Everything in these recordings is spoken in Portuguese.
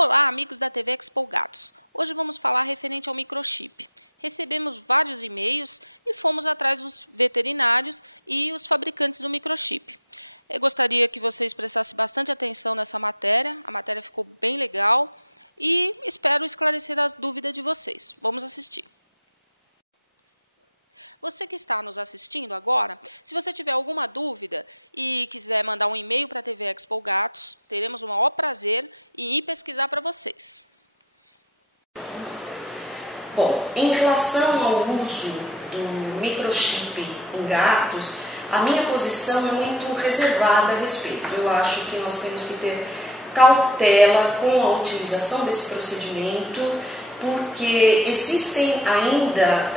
Olá, amigos da TV Expo Gatos. Hoje vamos falar referente ao microchip. Recebemos vários e-mails e fomos atrás dos veterinários e os fabricantes do microchip. Eu gostaria que vocês prestassem bastante atenção nessa matéria. A matéria ficou bem legal e espero esclarecer as dúvidas de vocês. Vamos assistir. Você que está nos assistindo agora, se você tiver alguma dúvida e quiser mandar um e-mail para a TV Expo Gatos, teremos o maior prazer em ir pesquisar para vocês. Bom, em relação ao uso do microchip em gatos, a minha posição é muito reservada a respeito. Eu acho que nós temos que ter cautela com a utilização desse procedimento, porque existem ainda,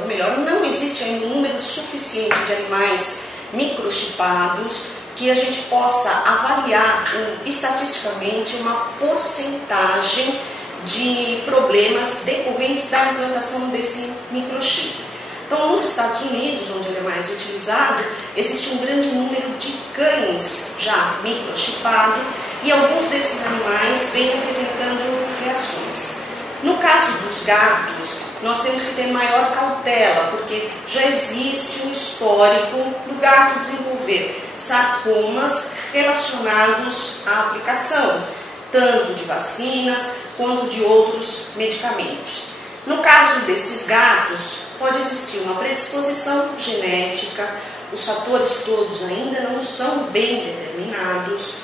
ou melhor, não existe ainda um número suficiente de animais microchipados que a gente possa avaliar estatisticamente uma porcentagem de problemas decorrentes da implantação desse microchip. Então, nos Estados Unidos, onde ele é mais utilizado, existe um grande número de cães já microchipados e alguns desses animais vêm apresentando reações. No caso dos gatos, nós temos que ter maior cautela, porque já existe um histórico do gato desenvolver sarcomas relacionados à aplicação, tanto de vacinas quanto de outros medicamentos. No caso desses gatos, pode existir uma predisposição genética, os fatores todos ainda não são bem determinados,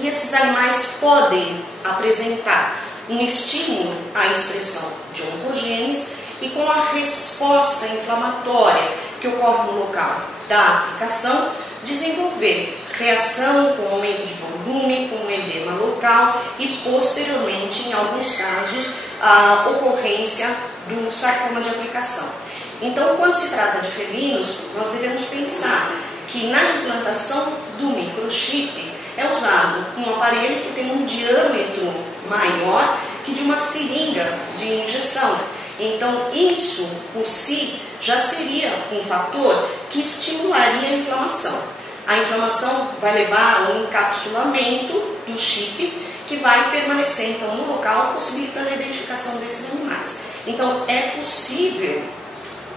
e esses animais podem apresentar um estímulo à expressão de oncogenes e com a resposta inflamatória que ocorre no local da aplicação, desenvolver reação com aumento de volume, com edema local e posteriormente, em alguns casos, a ocorrência do sarcoma de aplicação. Então, quando se trata de felinos, nós devemos pensar que na implantação do microchip é usado um aparelho que tem um diâmetro maior que de uma seringa de injeção. Então, isso por si já seria um fator que estimularia a inflamação. A inflamação vai levar a um encapsulamento do chip que vai permanecer então no local, possibilitando a identificação desses animais. Então, é possível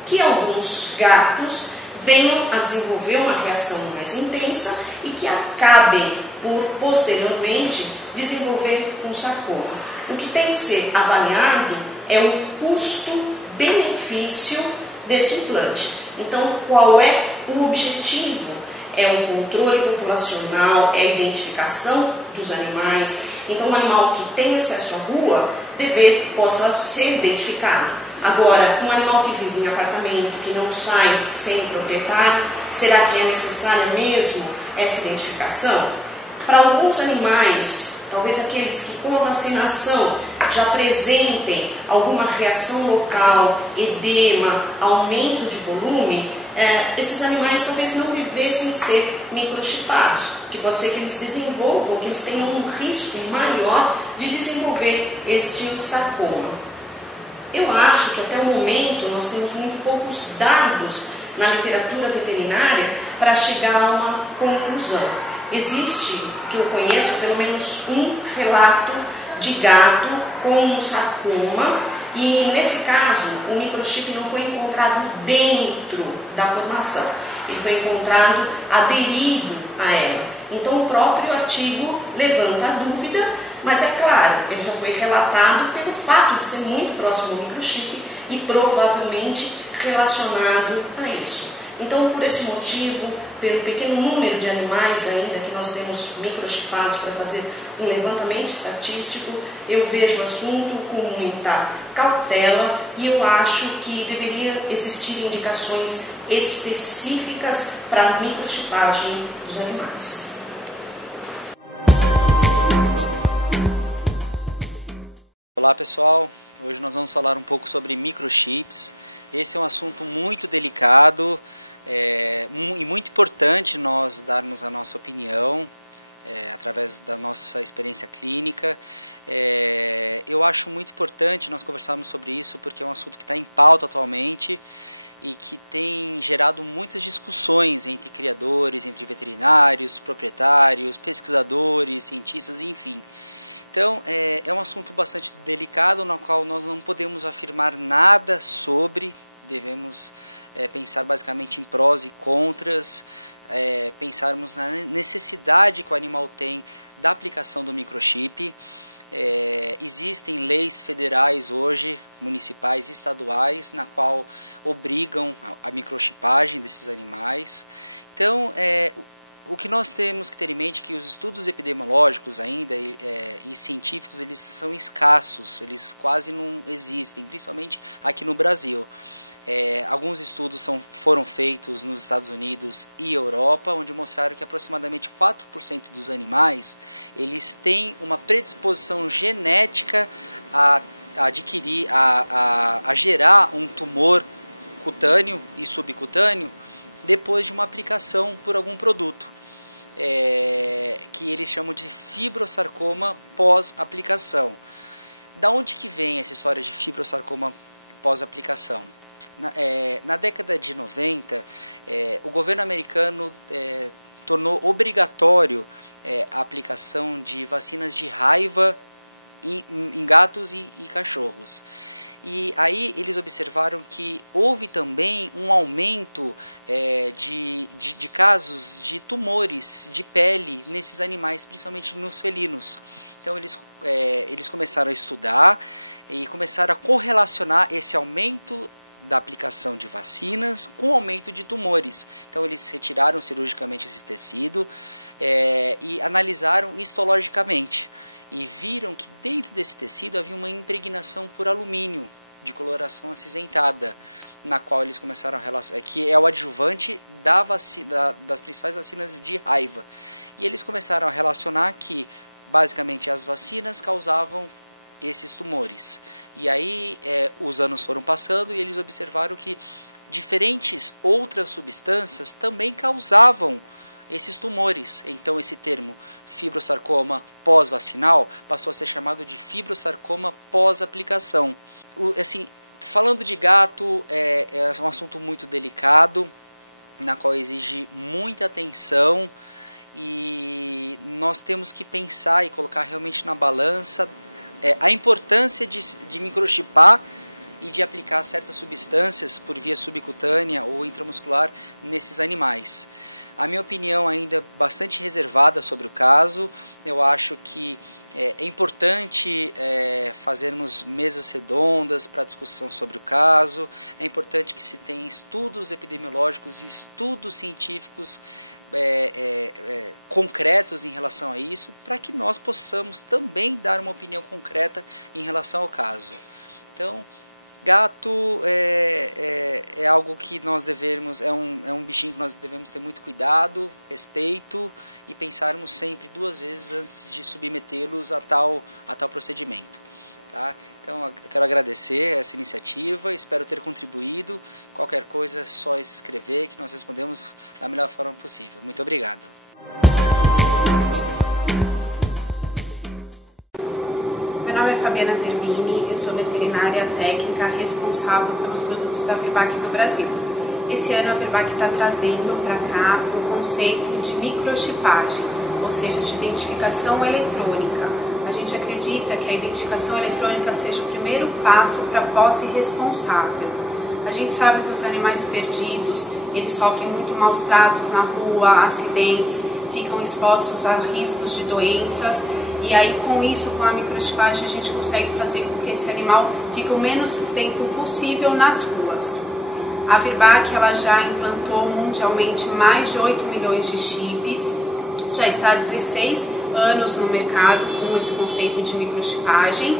que alguns gatos venham a desenvolver uma reação mais intensa e que acabem por, posteriormente, desenvolver um sarcoma. O que tem que ser avaliado é o custo-benefício deste implante. Então, qual é o objetivo? É o controle populacional, é a identificação dos animais. Então, um animal que tem acesso à rua possa ser identificado. Agora, um animal que vive em apartamento, que não sai sem proprietário, será que é necessária mesmo essa identificação? Para alguns animais, talvez aqueles que com a vacinação já apresentem alguma reação local, edema, aumento de volume, esses animais talvez não devessem ser microchipados, que pode ser que eles desenvolvam, que eles tenham um risco maior de desenvolver este sarcoma. Eu acho que até o momento nós temos muito poucos dados na literatura veterinária para chegar a uma conclusão. Existe, que eu conheço, pelo menos um relato de gato com um sarcoma e, nesse caso, o microchip não foi encontrado dentro da formação, ele foi encontrado aderido a ela. Então, o próprio artigo levanta a dúvida, mas é claro, ele já foi relatado pelo fato de ser muito próximo ao microchip e provavelmente relacionado a isso. Então, por esse motivo, pelo pequeno número de animais ainda que nós temos microchipados para fazer um levantamento estatístico, eu vejo o assunto com muita cautela e eu acho que deveria existir indicações específicas para a microchipagem dos animais. Olá pessoal, hoje nós vamos falar um pouco sobre microchips. Esse é um assunto muito delicado e muito importante nós darmos a nossa opinião através da nossa experiência clínica. Eu acho muito importante nós conversarmos sobre isso porque é um assunto que está em pauta atualmente e que tem gerado muitas discussões entre criadores, entre veterinários, proprietários, pesquisadores, cientistas, enfim. Então, é um assunto bastante delicado, no qual nós não podemos afirmar nada sobre, devemos pensar basicamente em prós e contras, pensarmos na necessidade que o animal tem da aplicação do microchip. Existem leis federais hoje, municipais e estaduais, na qual obrigam a microchipagem desses animais. Então, o que nós temos que ter em mente é que os estudos epidemiológicos ainda e científicos, eles são escassos, eles quase não existem, principalmente aqui no Brasil. Alguns estudos foram feitos nos Estados Unidos e Europa, onde mostraram que aproximadamente 4% dos animais eles têm uma predisposição genética a adquirir, a gerar um tumor cutâneo e subcutâneo depois de uma aplicação por algum produto, que eles chamam de fibrosarcoma pós-aplicação. Da onde que vem essa história de fibrosarcoma pós-aplicação? Na década de 90, o governo americano tornou obrigatório a aplicação de vacinas de raiva em gatos e cachorros. E aí eles observaram que houve também um aumento de casos de tumores de pele nesses animais, principalmente nos felinos. Então eles começaram a estudar e começaram a correlacionar esse aumento da aplicação de vacinas com o aumento de tumores. Então eles retiraram cirurgicamente esse tecido e analisaram histologicamente. E viram que dentro desse tecido havia uma impregnação por alumínio de coloração acinzentada, na qual eles começaram a relacionar, que é o adjuvante das principais vacinas de raiva. E eles começaram a relacionar que, basicamente, as vacinas causavam esses tumores. E aí os anos foram passando e eles observaram que diferentes outras substâncias também causavam esses tumores. Então esse termo fibrosarcoma pós-vacinal passou a ser chamado de fibrosarcoma pós-aplicação. Assim, falando de gato, é um assunto muito delicado, na qual exige muita atenção, e nós temos que pensar e colocar realmente na balança a importância de microchipar e de aplicar certas substâncias por via subcutânea ou intramuscular nesses animais. A minha opinião ainda é bastante reservada sobre o caso. Eu acho que é importante fazermos mesas redondas para discussão sobre o caso. É importante que se tenha estudos epidemiológicos e estudos científicos concretos em relação a isso, para que nós possamos também dar uma opinião concreta em relação ao caso. Então, gato é algo que nós devemos, é um bichinho que nós devemos ter muito cuidado, respeito e pensarmos sempre 2 vezes antes de submetê-los a tal procedimento. Tá? Então, eu quero agradecer essa iniciativa, espero ter contribuído. Qualquer coisa é só escrever que nós respondemos da melhor forma possível. Muito obrigado. Meu nome é Fabiana Zerbini, eu sou veterinária técnica responsável pelos produtos da Virbac do Brasil. Esse ano a Virbac está trazendo para cá o conceito de microchipagem, ou seja, de identificação eletrônica. A gente acredita que a identificação eletrônica seja o primeiro passo para a posse responsável. A gente sabe que os animais perdidos, eles sofrem muito maus tratos na rua, acidentes, ficam expostos a riscos de doenças. E aí, com isso, com a microchipagem, a gente consegue fazer com que esse animal fique o menos tempo possível nas ruas. A Virbac, ela já implantou mundialmente mais de 8 milhões de chips, já está há 16 anos no mercado com esse conceito de microchipagem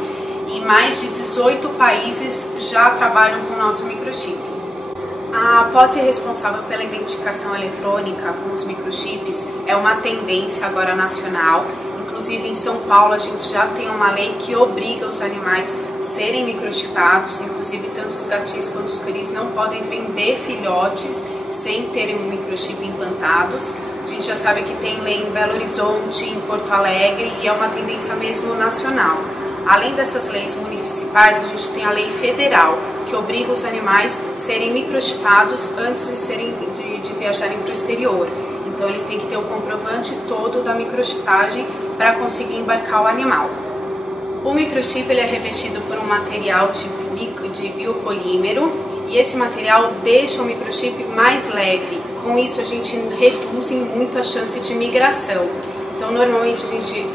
e mais de 18 países já trabalham com o nosso microchip. A posse responsável pela identificação eletrônica com os microchips é uma tendência agora nacional. Inclusive em São Paulo a gente já tem uma lei que obriga os animais a serem microchipados, inclusive tanto os gatinhos quanto os canis não podem vender filhotes sem terem um microchip implantados. A gente já sabe que tem lei em Belo Horizonte, em Porto Alegre e é uma tendência mesmo nacional. Além dessas leis municipais, a gente tem a lei federal, que obriga os animais a serem microchipados antes de viajarem para o exterior. Então eles têm que ter o comprovante todo da microchipagem para conseguir embarcar o animal. O microchip ele é revestido por um material de biopolímero e esse material deixa o microchip mais leve. Com isso a gente reduz muito a chance de migração. Então normalmente a gente,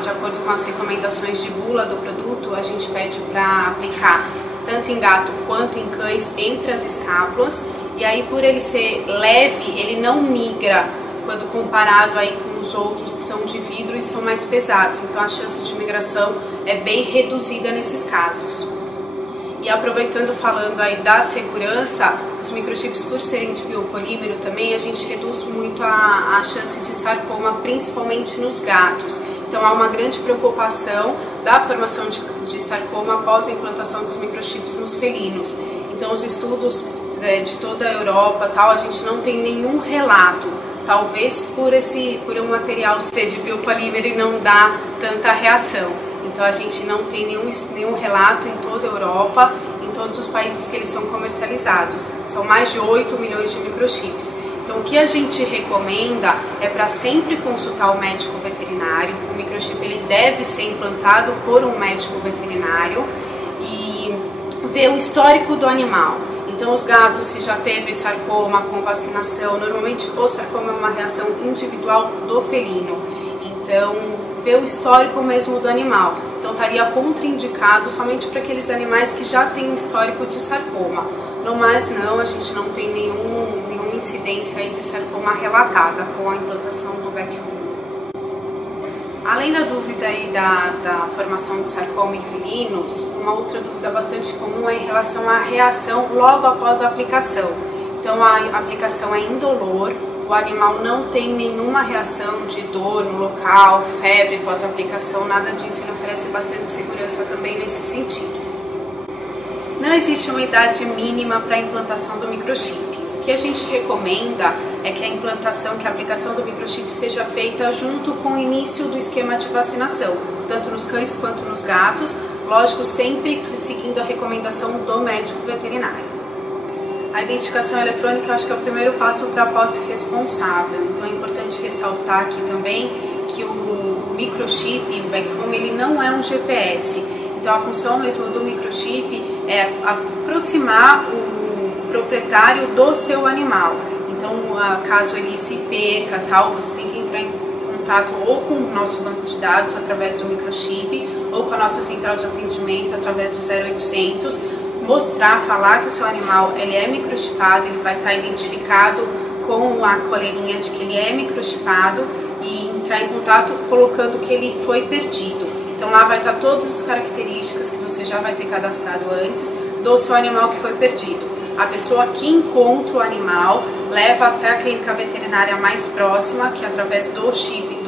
de acordo com as recomendações de bula do produto, a gente pede para aplicar tanto em gato quanto em cães entre as escápulas. E aí por ele ser leve, ele não migra quando comparado aí com os outros que são de vidro e são mais pesados. Então a chance de migração é bem reduzida nesses casos. E aproveitando, falando aí da segurança, os microchips, por serem de biopolímero também, a gente reduz muito a chance de sarcoma, principalmente nos gatos. Então há uma grande preocupação da formação de sarcoma após a implantação dos microchips nos felinos. Então os estudos de toda a Europa, a gente não tem nenhum relato, talvez por um material ser de biopolímero e não dar tanta reação. Então a gente não tem nenhum relato em toda a Europa, em todos os países que eles são comercializados. São mais de 8 milhões de microchips. Então o que a gente recomenda é para sempre consultar o médico veterinário. O microchip ele deve ser implantado por um médico veterinário e ver o histórico do animal. Então os gatos, se já teve sarcoma com vacinação, normalmente o sarcoma é uma reação individual do felino. Então ver o histórico mesmo do animal. Então estaria contraindicado somente para aqueles animais que já têm um histórico de sarcoma. No mais não, a gente não tem nenhuma incidência aí de sarcoma relatada com a implantação do Backhome. Além da dúvida aí da formação de sarcoma em felinos, uma outra dúvida bastante comum é em relação à reação logo após a aplicação. Então a aplicação é indolor, o animal não tem nenhuma reação de dor no local, febre após a aplicação, nada disso, ele oferece bastante segurança também nesse sentido. Não existe uma idade mínima para a implantação do microchip. O que a gente recomenda é que a aplicação do microchip seja feita junto com o início do esquema de vacinação, tanto nos cães quanto nos gatos, lógico, sempre seguindo a recomendação do médico veterinário. A identificação eletrônica eu acho que é o primeiro passo para a posse responsável, então é importante ressaltar aqui também que o microchip, o Backhome, ele não é um GPS, então a função mesmo do microchip é aproximar o proprietário do seu animal. Então caso ele se perca, você tem que entrar em contato ou com o nosso banco de dados através do microchip ou com a nossa central de atendimento através do 0800, falar que o seu animal ele é microchipado, ele vai estar identificado com a coleirinha de que ele é microchipado e entrar em contato colocando que ele foi perdido. Então lá vai estar todas as características que você já vai ter cadastrado antes do seu animal que foi perdido. A pessoa que encontra o animal leva até a clínica veterinária mais próxima, que através do chip,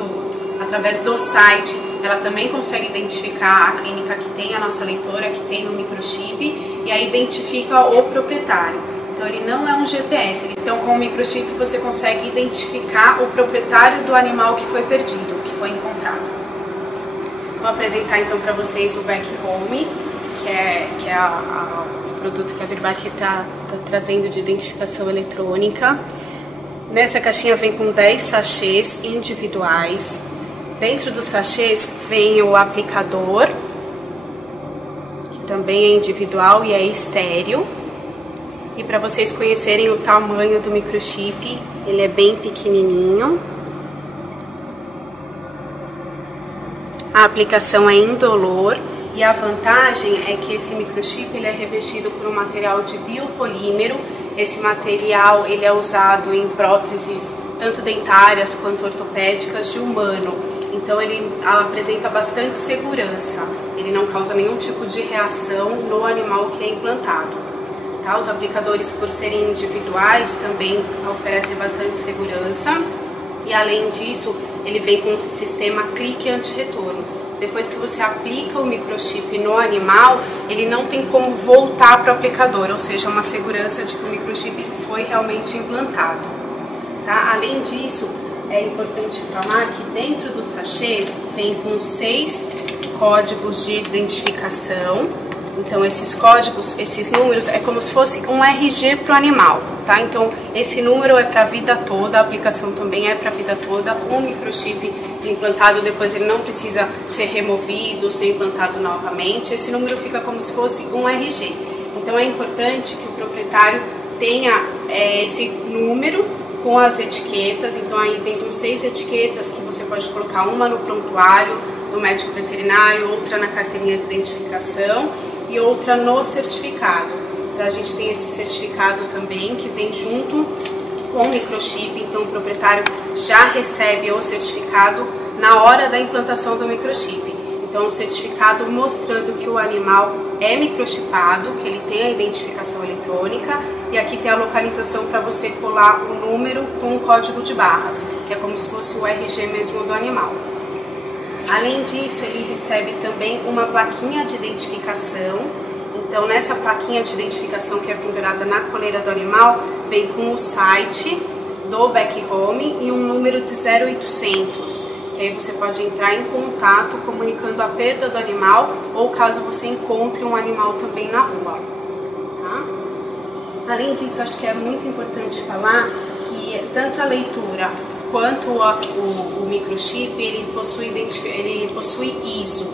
através do site, ela também consegue identificar a clínica que tem a nossa leitora, que tem o microchip, e aí identifica o proprietário. Então ele não é um GPS, então com o microchip você consegue identificar o proprietário do animal que foi perdido, que foi encontrado. Vou apresentar então para vocês o Backhome, que é o produto que a Virbac está trazendo de identificação eletrônica. Nessa caixinha vem com 10 sachês individuais. Dentro dos sachês vem o aplicador, que também é individual e é estéreo. E para vocês conhecerem o tamanho do microchip, ele é bem pequenininho. A aplicação é indolor e a vantagem é que esse microchip ele é revestido por um material de biopolímero. Esse material ele é usado em próteses tanto dentárias quanto ortopédicas de humano. Então ele apresenta bastante segurança, ele não causa nenhum tipo de reação no animal que é implantado. Os aplicadores, por serem individuais, também oferecem bastante segurança e além disso ele vem com um sistema clique anti-retorno. Depois que você aplica o microchip no animal, ele não tem como voltar para o aplicador, ou seja, uma segurança de que o microchip foi realmente implantado. Além disso, é importante falar que dentro dos sachês vem com 6 códigos de identificação. Então esses códigos, esses números é como se fosse um RG para o animal, Então esse número é para a vida toda, a aplicação também é para a vida toda, o microchip implantado, depois ele não precisa ser removido, ser implantado novamente. Esse número fica como se fosse um RG. Então é importante que o proprietário tenha esse número com as etiquetas. Então aí vem com 6 etiquetas que você pode colocar, uma no prontuário do médico veterinário, outra na carteirinha de identificação e outra no certificado. Então a gente tem esse certificado também que vem junto com o microchip. Então o proprietário já recebe o certificado na hora da implantação do microchip. Então o certificado mostrando que o animal é microchipado, que ele tem a identificação eletrônica, e aqui tem a localização para você colar o número com o código de barras, que é como se fosse o RG mesmo do animal. Além disso, ele recebe também uma plaquinha de identificação. Então nessa plaquinha de identificação que é pendurada na coleira do animal, vem com o site do Back Home e um número de 0800, que aí você pode entrar em contato comunicando a perda do animal ou caso você encontre um animal também na rua. Tá? Além disso, acho que é muito importante falar que tanto a leitura quanto o microchip, ele possui ISO.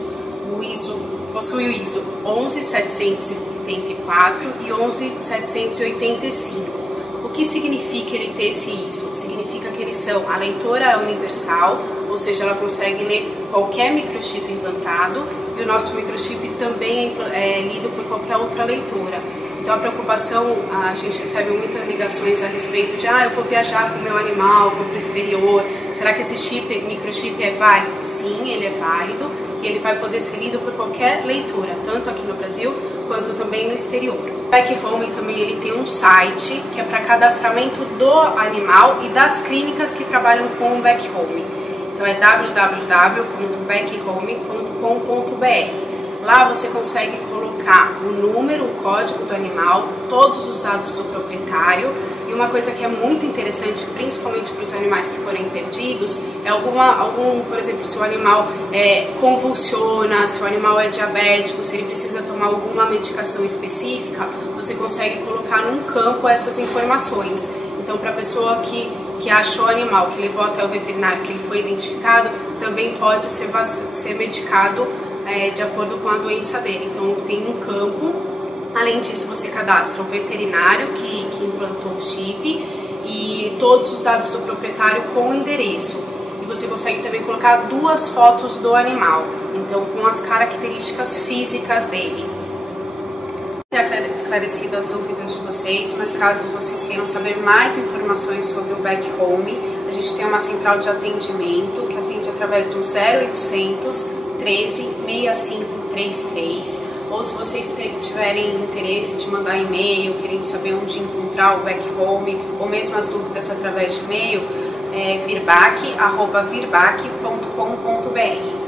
O ISO possui o ISO 11784 e 11785. O que significa ele ter esse ISO? Significa que eles são, a leitora é universal, ou seja, ela consegue ler qualquer microchip implantado, e o nosso microchip também é lido por qualquer outra leitora. Então a preocupação, a gente recebe muitas ligações a respeito de eu vou viajar com o meu animal, vou para o exterior, será que esse microchip é válido? Sim, ele é válido e ele vai poder ser lido por qualquer leitora, tanto aqui no Brasil quanto também no exterior. O Back Home também ele tem um site que é para cadastramento do animal e das clínicas que trabalham com o Back Home. Então é www.backhome.com.br. Lá você consegue colocar o número, o código do animal, todos os dados do proprietário. E uma coisa que é muito interessante, principalmente para os animais que forem perdidos, é por exemplo, se o animal convulsiona, se o animal é diabético, se ele precisa tomar alguma medicação específica, você consegue colocar num campo essas informações. Então, para a pessoa que achou o animal, que levou até o veterinário, que ele foi identificado, também pode ser medicado de acordo com a doença dele. Então tem um campo. Além disso, você cadastra o veterinário que implantou o chip e todos os dados do proprietário com o endereço. E você consegue também colocar 2 fotos do animal, então com as características físicas dele. Ter esclarecido as dúvidas de vocês, mas caso vocês queiram saber mais informações sobre o Back Home, a gente tem uma central de atendimento que atende através do 0800 13 6533, ou se vocês tiverem interesse de mandar e-mail, querendo saber onde encontrar o Back Home, ou mesmo as dúvidas através de e-mail, virbac@virbac.com.br.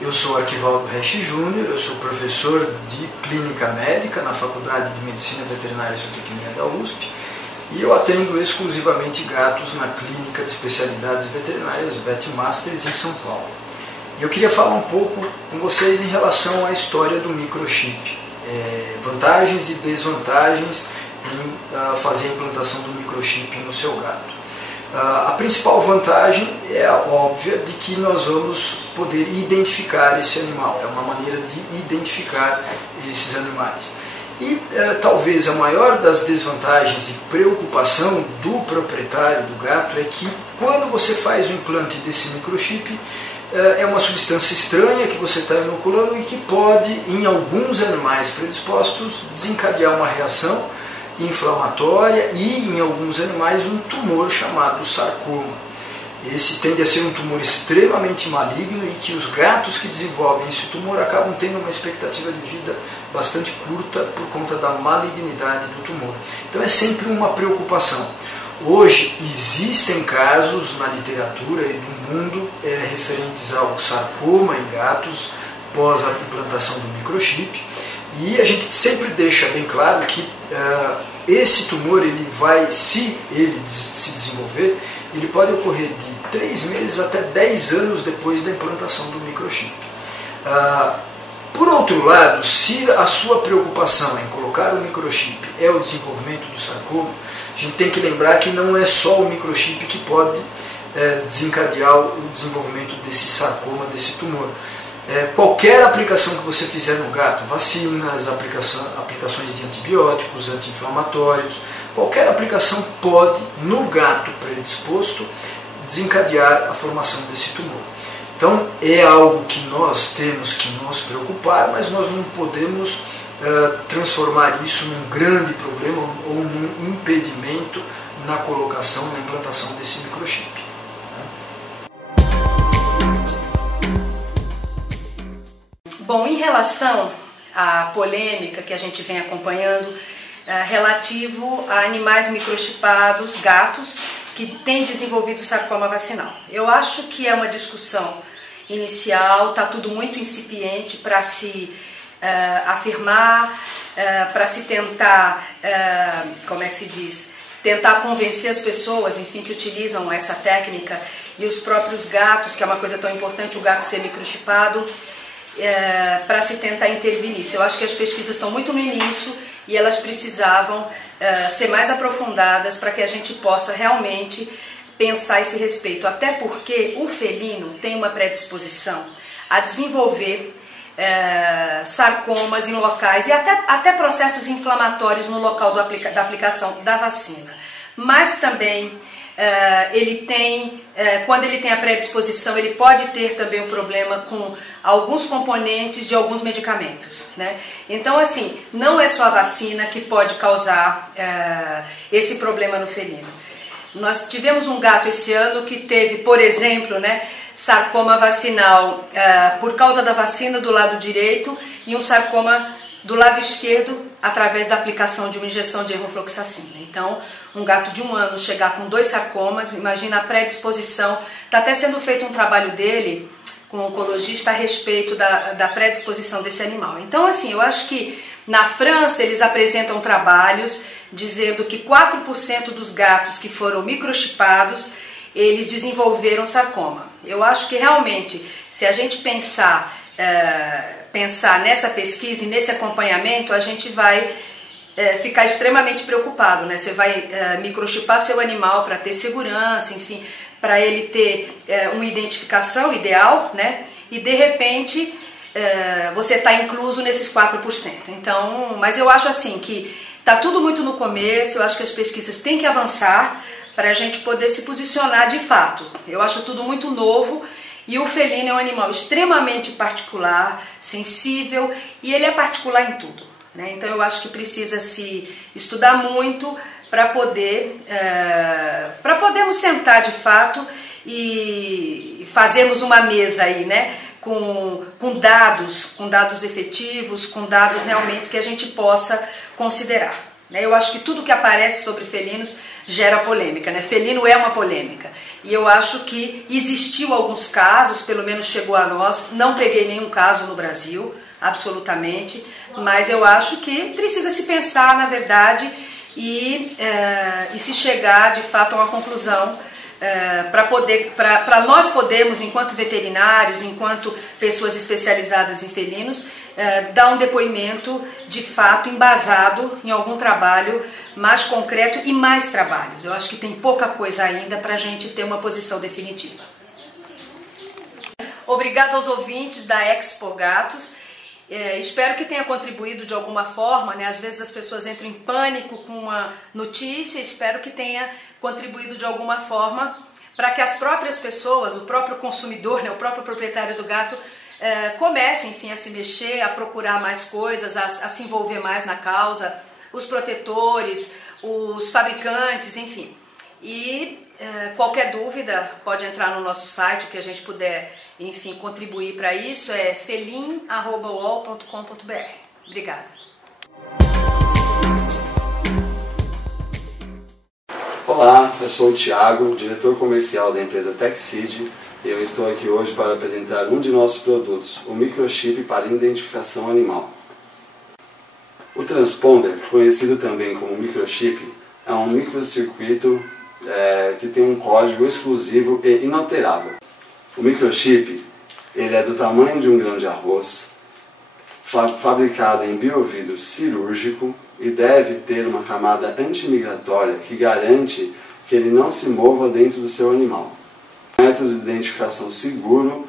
Eu sou Arquivaldo Resch Júnior, eu sou professor de Clínica Médica na Faculdade de Medicina Veterinária e Zootecnia da USP, e eu atendo exclusivamente gatos na Clínica de Especialidades Veterinárias VetMasters em São Paulo. E eu queria falar um pouco com vocês em relação à história do microchip, vantagens e desvantagens em fazer a implantação do microchip no seu gato. A principal vantagem é a óbvia de que nós vamos poder identificar esse animal, é uma maneira de identificar esses animais. E talvez a maior das desvantagens e preocupação do proprietário do gato é que quando você faz o implante desse microchip, é uma substância estranha que você está inoculando e que pode, em alguns animais predispostos, desencadear uma reação inflamatória e, em alguns animais, um tumor chamado sarcoma. Esse tende a ser um tumor extremamente maligno e que os gatos que desenvolvem esse tumor acabam tendo uma expectativa de vida bastante curta por conta da malignidade do tumor. Então é sempre uma preocupação. Hoje existem casos na literatura e no mundo referentes ao sarcoma em gatos pós a implantação do microchip, e a gente sempre deixa bem claro que esse tumor, ele vai, se ele se desenvolver, ele pode ocorrer de 3 meses até 10 anos depois da implantação do microchip. Por outro lado, se a sua preocupação em colocar o microchip é o desenvolvimento do sarcoma, A gente tem que lembrar que não é só o microchip que pode desencadear o desenvolvimento desse sarcoma, desse tumor. Qualquer aplicação que você fizer no gato, vacinas, aplicações de antibióticos, anti-inflamatórios, qualquer aplicação pode, no gato predisposto, desencadear a formação desse tumor. Então é algo que nós temos que nos preocupar, mas nós não podemos transformar isso num grande problema ou num impedimento na colocação, na implantação desse microchip. Bom, em relação à polêmica que a gente vem acompanhando, relativo a animais microchipados, gatos, que têm desenvolvido sarcoma vacinal. Eu acho que é uma discussão inicial, está tudo muito incipiente para se afirmar, para se tentar, como é que se diz, tentar convencer as pessoas, enfim, que utilizam essa técnica, e os próprios gatos, que é uma coisa tão importante, o gato ser microchipado, para se tentar intervir nisso. Eu acho que as pesquisas estão muito no início e elas precisavam ser mais aprofundadas para que a gente possa realmente pensar esse respeito, até porque o felino tem uma predisposição a desenvolver sarcomas em locais e até processos inflamatórios no local da aplicação da vacina. Mas também ele tem, quando ele tem a predisposição, ele pode ter também um problema com alguns componentes de alguns medicamentos, né? Então, assim, não é só a vacina que pode causar esse problema no felino. Nós tivemos um gato esse ano que teve, por exemplo, né, sarcoma vacinal por causa da vacina do lado direito e um sarcoma do lado esquerdo através da aplicação de uma injeção de enrofloxacina. Então, um gato de 1 ano chegar com 2 sarcomas, imagina a predisposição. Está até sendo feito um trabalho dele com um oncologista a respeito da predisposição desse animal. Então, assim, eu acho que na França eles apresentam trabalhos dizendo que 4% dos gatos que foram microchipados, eles desenvolveram sarcoma. Eu acho que realmente, se a gente pensar nessa pesquisa e nesse acompanhamento, a gente vai ficar extremamente preocupado, né? Você vai microchipar seu animal para ter segurança, enfim, para ele ter uma identificação ideal, né? E de repente você está incluso nesses 4%. Então, mas eu acho assim que está tudo muito no começo, eu acho que as pesquisas têm que avançar para a gente poder se posicionar de fato. Eu acho tudo muito novo e o felino é um animal extremamente particular, sensível, e ele é particular em tudo, né? Então eu acho que precisa se estudar muito para podermos sentar de fato e fazermos uma mesa aí, né? Com dados efetivos, com dados realmente que a gente possa considerar, né? Eu acho que tudo que aparece sobre felinos gera polêmica, né? Felino é uma polêmica. E eu acho que existiu alguns casos, pelo menos chegou a nós, não peguei nenhum caso no Brasil, absolutamente, mas eu acho que precisa se pensar, na verdade, e se chegar de fato a uma conclusão para nós podermos, enquanto veterinários, enquanto pessoas especializadas em felinos, dar um depoimento de fato embasado em algum trabalho mais concreto e mais trabalhos. Eu acho que tem pouca coisa ainda para a gente ter uma posição definitiva. Obrigado aos ouvintes da Expo Gatos. Espero que tenha contribuído de alguma forma, né? Às vezes as pessoas entram em pânico com uma notícia, espero que tenha contribuído de alguma forma para que as próprias pessoas, o próprio consumidor, né, o próprio proprietário do gato, comece, enfim, a se mexer, a procurar mais coisas, a se envolver mais na causa, os protetores, os fabricantes, enfim. E qualquer dúvida pode entrar no nosso site, o que a gente puder, enfim, contribuir para isso é felin@uol.com.br. Obrigada. Olá, eu sou o Thiago, diretor comercial da empresa TechSeed, e eu estou aqui hoje para apresentar um de nossos produtos, o microchip para identificação animal. O transponder, conhecido também como microchip, é um microcircuito que tem um código exclusivo e inalterável. O microchip ele é do tamanho de um grão de arroz, fabricado em biovidro cirúrgico e deve ter uma camada antimigratória que garante que ele não se mova dentro do seu animal. Um método de identificação seguro,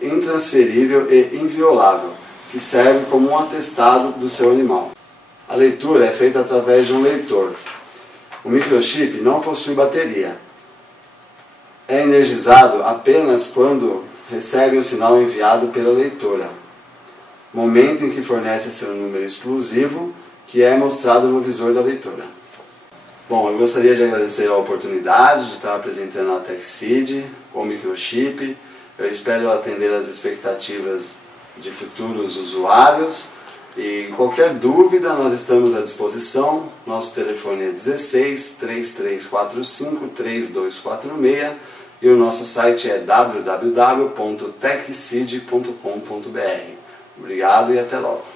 intransferível e inviolável, que serve como um atestado do seu animal. A leitura é feita através de um leitor. O microchip não possui bateria. É energizado apenas quando recebe o sinal enviado pela leitora, momento em que fornece seu número exclusivo, que é mostrado no visor da leitora. Bom, eu gostaria de agradecer a oportunidade de estar apresentando a TechSeed, o microchip. Eu espero atender às expectativas de futuros usuários. E qualquer dúvida, nós estamos à disposição. Nosso telefone é 16 3345 3246 e o nosso site é www.techseed.com.br. Obrigado e até logo.